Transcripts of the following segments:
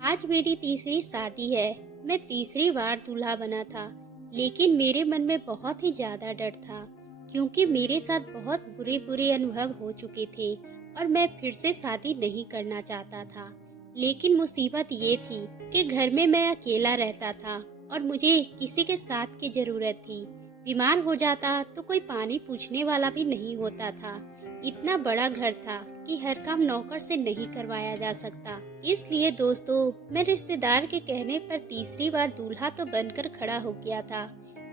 आज मेरी तीसरी शादी है। मैं तीसरी बार दूल्हा बना था, लेकिन मेरे मन में बहुत ही ज्यादा डर था, क्योंकि मेरे साथ बहुत बुरे बुरे अनुभव हो चुके थे और मैं फिर से शादी नहीं करना चाहता था। लेकिन मुसीबत ये थी कि घर में मैं अकेला रहता था और मुझे किसी के साथ की जरूरत थी। बीमार हो जाता तो कोई पानी पूछने वाला भी नहीं होता था। इतना बड़ा घर था कि हर काम नौकर से नहीं करवाया जा सकता। इसलिए दोस्तों, मैं रिश्तेदार के कहने पर तीसरी बार दूल्हा तो बनकर खड़ा हो गया था।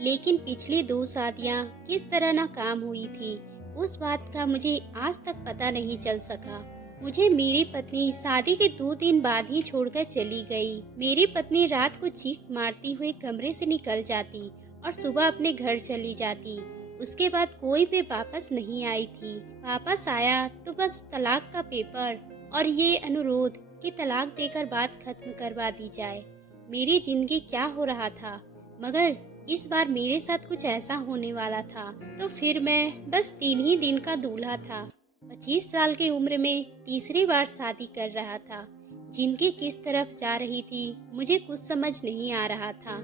लेकिन पिछली दो शादियां किस तरह नाकाम हुई थी, उस बात का मुझे आज तक पता नहीं चल सका। मुझे मेरी पत्नी शादी के 2 दिन बाद ही छोड़कर चली गई। मेरी पत्नी रात को चीख मारती हुई कमरे से निकल जाती और सुबह अपने घर चली जाती। उसके बाद कोई भी वापस नहीं आई थी। वापस आया तो बस तलाक का पेपर और ये अनुरोध कि तलाक देकर बात खत्म करवा दी जाए। मेरी जिंदगी क्या हो रहा था, मगर इस बार मेरे साथ कुछ ऐसा होने वाला था। तो फिर मैं बस 3 ही दिन का दूल्हा था। 25 साल की उम्र में तीसरी बार शादी कर रहा था। जिंदगी किस तरफ जा रही थी मुझे कुछ समझ नहीं आ रहा था।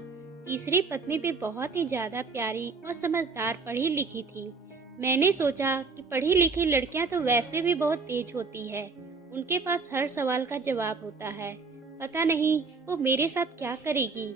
तीसरी पत्नी भी बहुत ही ज्यादा प्यारी और समझदार पढ़ी लिखी थी। मैंने सोचा कि पढ़ी लिखी लड़कियां तो वैसे भी बहुत तेज होती है, उनके पास हर सवाल का जवाब होता है। पता नहीं वो मेरे साथ क्या करेगी,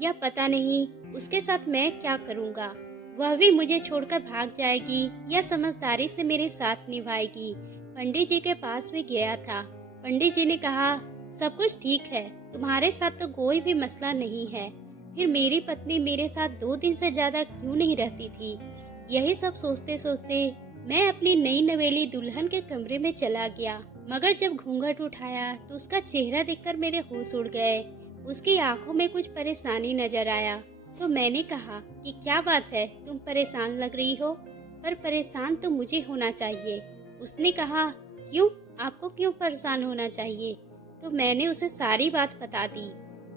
या पता नहीं उसके साथ मैं क्या करूँगा। वह भी मुझे छोड़कर भाग जाएगी या समझदारी से मेरे साथ निभाएगी। पंडित जी के पास भी गया था। पंडित जी ने कहा, सब कुछ ठीक है, तुम्हारे साथ तो कोई भी मसला नहीं है। फिर मेरी पत्नी मेरे साथ 2 दिन से ज्यादा क्यों नहीं रहती थी। यही सब सोचते सोचते मैं अपनी नई नवेली दुल्हन के कमरे में चला गया। मगर जब घूंघट उठाया तो उसका चेहरा देखकर मेरे होश उड़ गए। उसकी आंखों में कुछ परेशानी नजर आया। तो मैंने कहा कि क्या बात है, तुम परेशान लग रही हो। पर परेशान तो मुझे होना चाहिए। उसने कहा, क्यों, आपको क्यों परेशान होना चाहिए। तो मैंने उसे सारी बात बता दी।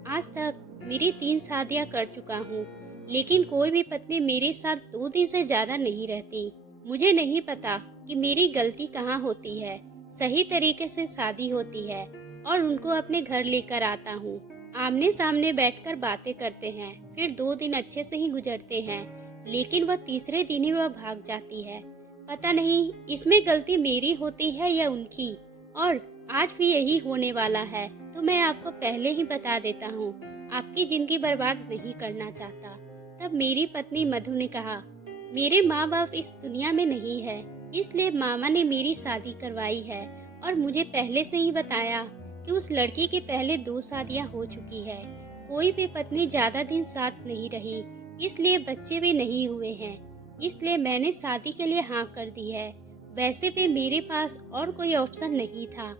आज तक मेरी 3 शादियां कर चुका हूँ, लेकिन कोई भी पत्नी मेरे साथ 2 दिन से ज्यादा नहीं रहती। मुझे नहीं पता कि मेरी गलती कहाँ होती है। सही तरीके से शादी होती है और उनको अपने घर लेकर आता हूँ। आमने सामने बैठकर बातें करते हैं, फिर 2 दिन अच्छे से ही गुजरते हैं, लेकिन वह तीसरे दिन ही वह भाग जाती है। पता नहीं इसमें गलती मेरी होती है या उनकी। और आज भी यही होने वाला है। तो मैं आपको पहले ही बता देता हूँ, आपकी जिंदगी बर्बाद नहीं करना चाहता। तब मेरी पत्नी मधु ने कहा, मेरे माँ बाप इस दुनिया में नहीं है, इसलिए मामा ने मेरी शादी करवाई है और मुझे पहले से ही बताया कि उस लड़की की पहले 2 शादियां हो चुकी है। कोई भी पत्नी ज्यादा दिन साथ नहीं रही, इसलिए बच्चे भी नहीं हुए हैं। इसलिए मैंने शादी के लिए हाँ कर दी है। वैसे भी मेरे पास और कोई ऑप्शन नहीं था।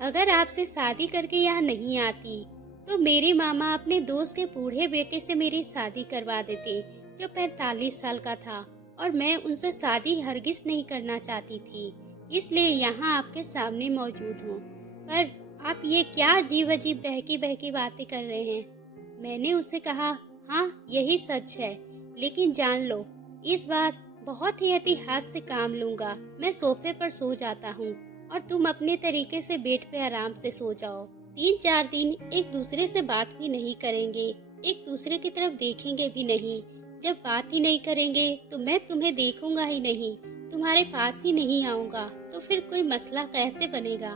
अगर आपसे शादी करके यहाँ नहीं आती तो मेरे मामा अपने दोस्त के बूढ़े बेटे से मेरी शादी करवा देते, जो 45 साल का था, और मैं उनसे शादी हरगिज नहीं करना चाहती थी। इसलिए यहाँ आपके सामने मौजूद हूँ। पर आप ये क्या अजीब अजीब बहकी बहकी बातें कर रहे हैं। मैंने उससे कहा, हाँ यही सच है, लेकिन जान लो, इस बार बहुत ही एहतियात से काम लूंगा। मैं सोफे पर सो जाता हूँ और तुम अपने तरीके से बेड पे आराम से सो जाओ। 3-4 दिन एक दूसरे से बात भी नहीं करेंगे, एक दूसरे की तरफ देखेंगे भी नहीं। जब बात ही नहीं करेंगे तो मैं तुम्हें देखूंगा ही नहीं, तुम्हारे पास ही नहीं आऊंगा, तो फिर कोई मसला कैसे बनेगा।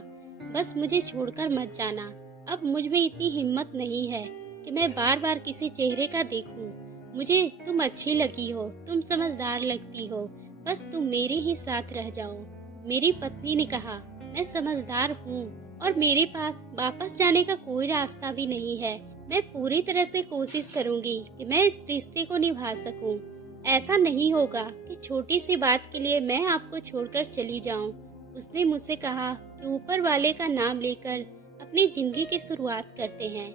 बस मुझे छोड़कर मत जाना। अब मुझ में इतनी हिम्मत नहीं है कि मैं बार बार किसी चेहरे का देखूं। मुझे तुम अच्छी लगी हो, तुम समझदार लगती हो, बस तुम मेरे ही साथ रह जाओ। मेरी पत्नी ने कहा, मैं समझदार हूँ और मेरे पास वापस जाने का कोई रास्ता भी नहीं है। मैं पूरी तरह से कोशिश करूंगी कि मैं इस रिश्ते को निभा सकूं। ऐसा नहीं होगा कि छोटी सी बात के लिए मैं आपको छोड़कर चली जाऊं। उसने मुझसे कहा कि ऊपर वाले का नाम लेकर अपनी जिंदगी की शुरुआत करते हैं।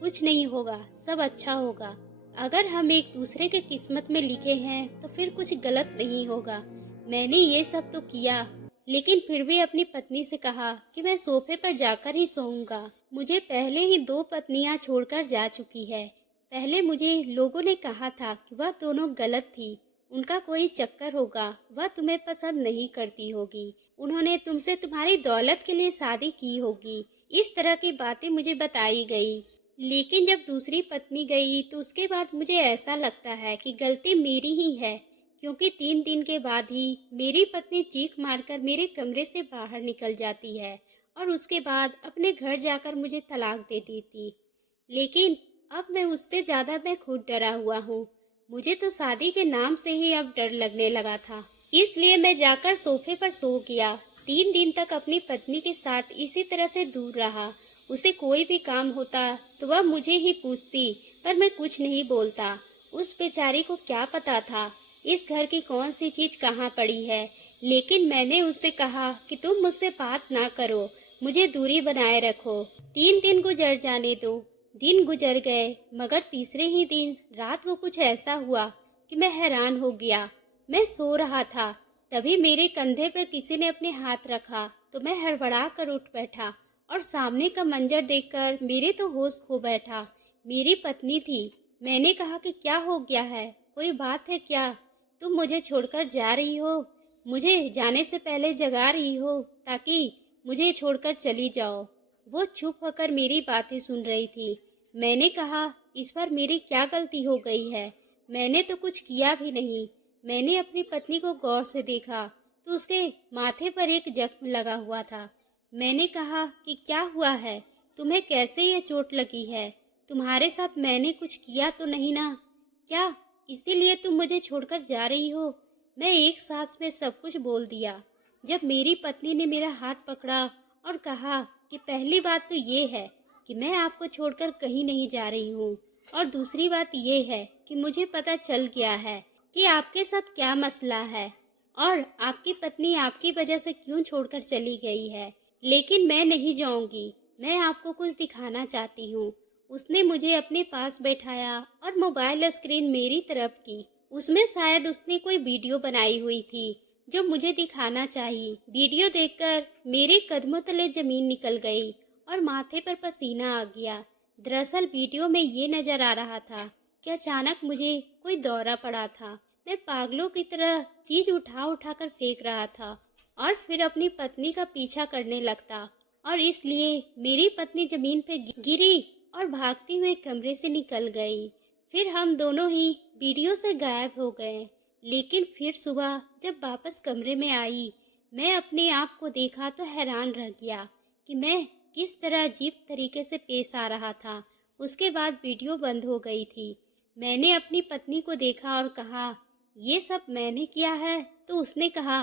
कुछ नहीं होगा, सब अच्छा होगा। अगर हम एक दूसरे के किस्मत में लिखे हैं तो फिर कुछ गलत नहीं होगा। मैंने ये सब तो किया, लेकिन फिर भी अपनी पत्नी से कहा कि मैं सोफे पर जाकर ही सोऊंगा। मुझे पहले ही 2 पत्नियां छोड़कर जा चुकी है। पहले मुझे लोगों ने कहा था कि वह दोनों गलत थी, उनका कोई चक्कर होगा, वह तुम्हें पसंद नहीं करती होगी, उन्होंने तुमसे तुम्हारी दौलत के लिए शादी की होगी। इस तरह की बातें मुझे बताई गई। लेकिन जब दूसरी पत्नी गई तो उसके बाद मुझे ऐसा लगता है कि गलती मेरी ही है, क्योंकि 3 दिन के बाद ही मेरी पत्नी चीख मारकर मेरे कमरे से बाहर निकल जाती है और उसके बाद अपने घर जाकर मुझे तलाक दे देती। लेकिन अब मैं उससे ज़्यादा मैं खुद डरा हुआ हूँ। मुझे तो शादी के नाम से ही अब डर लगने लगा था। इसलिए मैं जाकर सोफे पर सो गया। 3 दिन तक अपनी पत्नी के साथ इसी तरह से दूर रहा। उसे कोई भी काम होता तो वह मुझे ही पूछती, पर मैं कुछ नहीं बोलता। उस बेचारी को क्या पता था इस घर की कौन सी चीज कहाँ पड़ी है। लेकिन मैंने उससे कहा कि तुम मुझसे बात ना करो, मुझे दूरी बनाए रखो। 3 दिन गुजर जाने दो। दिन गुजर गए, मगर तीसरे ही दिन रात को कुछ ऐसा हुआ कि मैं हैरान हो गया। मैं सो रहा था, तभी मेरे कंधे पर किसी ने अपने हाथ रखा तो मैं हड़बड़ा कर उठ बैठा और सामने का मंजर देखकर मेरे तो होश खो बैठा। मेरी पत्नी थी। मैंने कहा कि क्या हो गया है, कोई बात है क्या? तुम मुझे छोड़कर जा रही हो, मुझे जाने से पहले जगा रही हो ताकि मुझे छोड़कर चली जाओ। वो चुप होकर मेरी बातें सुन रही थी। मैंने कहा, इस बार मेरी क्या गलती हो गई है? मैंने तो कुछ किया भी नहीं। मैंने अपनी पत्नी को गौर से देखा तो उसके माथे पर एक जख्म लगा हुआ था। मैंने कहा कि क्या हुआ है, तुम्हें कैसे ये चोट लगी है? तुम्हारे साथ मैंने कुछ किया तो नहीं ना? क्या इसीलिए तुम मुझे छोड़कर जा रही हो? मैं एक सांस में सब कुछ बोल दिया। जब मेरी पत्नी ने मेरा हाथ पकड़ा और कहा कि पहली बात तो ये है कि मैं आपको छोड़कर कहीं नहीं जा रही हूँ, और दूसरी बात ये है कि मुझे पता चल गया है कि आपके साथ क्या मसला है और आपकी पत्नी आपकी वजह से क्यों छोड़कर चली गई है। लेकिन मैं नहीं जाऊंगी, मैं आपको कुछ दिखाना चाहती हूँ। उसने मुझे अपने पास बैठाया और मोबाइल स्क्रीन मेरी तरफ की। उसमें शायद उसने कोई वीडियो बनाई हुई थी जो मुझे दिखाना चाहिए। वीडियो देखकर मेरे कदमों तले जमीन निकल गई और माथे पर पसीना आ गया। दरअसल वीडियो में ये नजर आ रहा था कि अचानक मुझे कोई दौरा पड़ा था। मैं पागलों की तरह चीज उठा उठा कर फेंक रहा था और फिर अपनी पत्नी का पीछा करने लगता, और इसलिए मेरी पत्नी जमीन पे गिरी और भागती हुए कमरे से निकल गई। फिर हम दोनों ही वीडियो से गायब हो गए। लेकिन फिर सुबह जब वापस कमरे में आई, मैं अपने आप को देखा तो हैरान रह गया कि मैं किस तरह अजीब तरीके से पेश आ रहा था। उसके बाद वीडियो बंद हो गई थी। मैंने अपनी पत्नी को देखा और कहा, ये सब मैंने किया है? तो उसने कहा,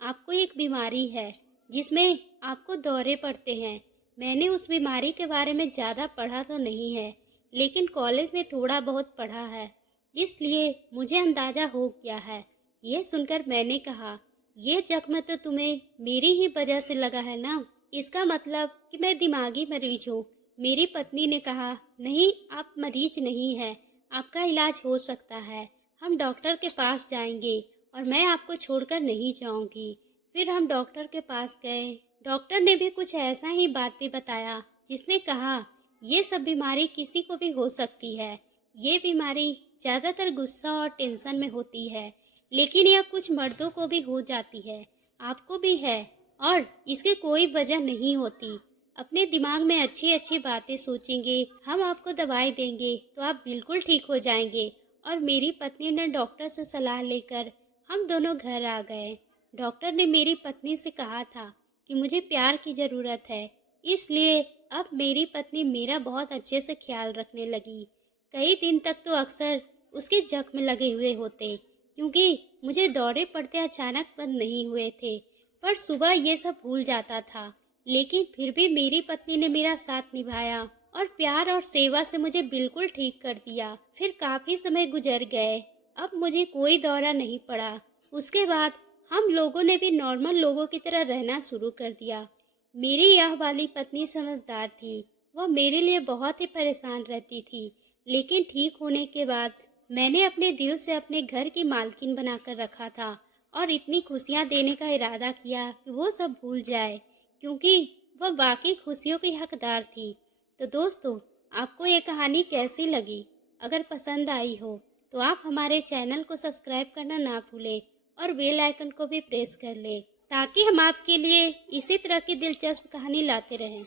आपको एक बीमारी है जिसमें आपको दौरे पड़ते हैं। मैंने उस बीमारी के बारे में ज़्यादा पढ़ा तो नहीं है, लेकिन कॉलेज में थोड़ा बहुत पढ़ा है, इसलिए मुझे अंदाजा हो गया है। ये सुनकर मैंने कहा, ये जख्म तो तुम्हें मेरी ही वजह से लगा है ना? इसका मतलब कि मैं दिमागी मरीज हूँ। मेरी पत्नी ने कहा, नहीं, आप मरीज नहीं हैं, आपका इलाज हो सकता है। हम डॉक्टर के पास जाएंगे और मैं आपको छोड़कर नहीं जाऊंगी। फिर हम डॉक्टर के पास गए। डॉक्टर ने भी कुछ ऐसा ही बातें बताया, जिसने कहा, ये सब बीमारी किसी को भी हो सकती है। ये बीमारी ज़्यादातर गुस्सा और टेंशन में होती है, लेकिन यह कुछ मर्दों को भी हो जाती है, आपको भी है, और इसकी कोई वजह नहीं होती। अपने दिमाग में अच्छी अच्छी बातें सोचेंगे, हम आपको दवाई देंगे तो आप बिल्कुल ठीक हो जाएंगे। और मेरी पत्नी ने डॉक्टर से सलाह लेकर हम दोनों घर आ गए। डॉक्टर ने मेरी पत्नी से कहा था कि मुझे प्यार की ज़रूरत है, इसलिए अब मेरी पत्नी मेरा बहुत अच्छे से ख्याल रखने लगी। कई दिन तक तो अक्सर उसके जख्म लगे हुए होते, क्योंकि मुझे दौरे पड़ते अचानक बंद नहीं हुए थे, पर सुबह ये सब भूल जाता था। लेकिन फिर भी मेरी पत्नी ने मेरा साथ निभाया और प्यार और सेवा से मुझे बिल्कुल ठीक कर दिया। फिर काफी समय गुजर गए, अब मुझे कोई दौरा नहीं पड़ा। उसके बाद हम लोगों ने भी नॉर्मल लोगों की तरह रहना शुरू कर दिया। मेरी यह वाली पत्नी समझदार थी, वह मेरे लिए बहुत ही परेशान रहती थी। लेकिन ठीक होने के बाद मैंने अपने दिल से अपने घर की मालकिन बनाकर रखा था और इतनी खुशियाँ देने का इरादा किया कि वो सब भूल जाए, क्योंकि वह बाकी खुशियों की हकदार थी। तो दोस्तों, आपको ये कहानी कैसी लगी? अगर पसंद आई हो तो आप हमारे चैनल को सब्सक्राइब करना ना भूलें और बेल आइकन को भी प्रेस कर लें ताकि हम आपके लिए इसी तरह की दिलचस्प कहानी लाते रहें।